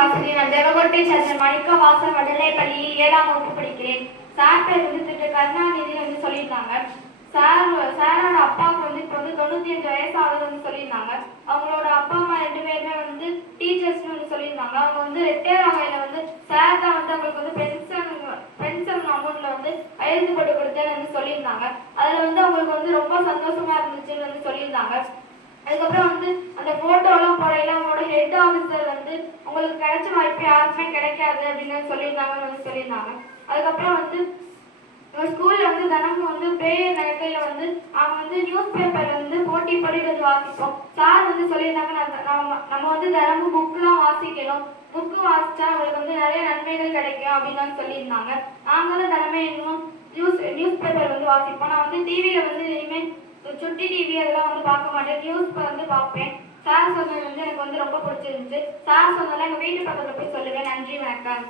ஆசிரியர். நான் தேவகோட்டை சேர்ந்த மணிக்க வாசல் நடுநிலைப் பள்ளியில் 7ஆம் வகுப்பு படிக்கிறேன். சார் பேர் திரு கருணாநிதி சொல்லியிருந்தாங்க. சாரோட அப்பாவுக்கு இப்போ 95 வயசு ஆகுதுன்னு சொல்லியிருந்தாங்க. அவங்களோட அப்பா அம்மா 2 பேருமே டீச்சர்ஸ்னு சொல்லியிருந்தாங்க. அவங்க ரிட்டையர் ஆகையில சார் தான் அவங்களுக்கு பென்ஷன் அமௌண்ட்ல கையெழுத்து போட்டு கொடுத்தேன்னு சொல்லியிருந்தாங்க. அதுல அவங்களுக்கு ரொம்ப சந்தோஷமா இருந்துச்சுன்னு சொல்லியிருந்தாங்க. அதுக்கப்புறம் அந்த போட்டோலாம் போடையில அவங்களோட ஹெட் ஆஃபீஸர் உங்களுக்கு கிடைச்ச வாய்ப்பு யாருக்குமே கிடைக்காது அப்படின்னு சொல்லியிருந்தாங்க. அதுக்கப்புறம் ஸ்கூல்ல தினமும் பிரேயர் நடக்கையில அவங்க நியூஸ் பேப்பர் போட்டி படி வாசிப்போம். சார் சொல்லியிருந்தாங்க நம்ம தினமும் புக்லாம் வாசிக்கணும். புக்கு வாசிச்சா அவங்களுக்கு நிறைய நன்மைகள் கிடைக்கும் அப்படின்னு சொல்லியிருந்தாங்க. நாங்களும் தினமே இன்னும் நியூஸ் பேப்பர் வாசிப்போம். நான் டிவியில இனிமேல் சுட்டி டிவி அதெல்லாம் பார்க்க மாட்டேன். நியூஸ் பார்ப்பேன். சார் சொன்னது எனக்கு ரொம்ப பிடிச்சிருந்துச்சு. சார் சொன்னதெல்லாம் எங்கள் வீட்டு பக்கத்தில் போய் சொல்லுவேன். நன்றி, வணக்கம்.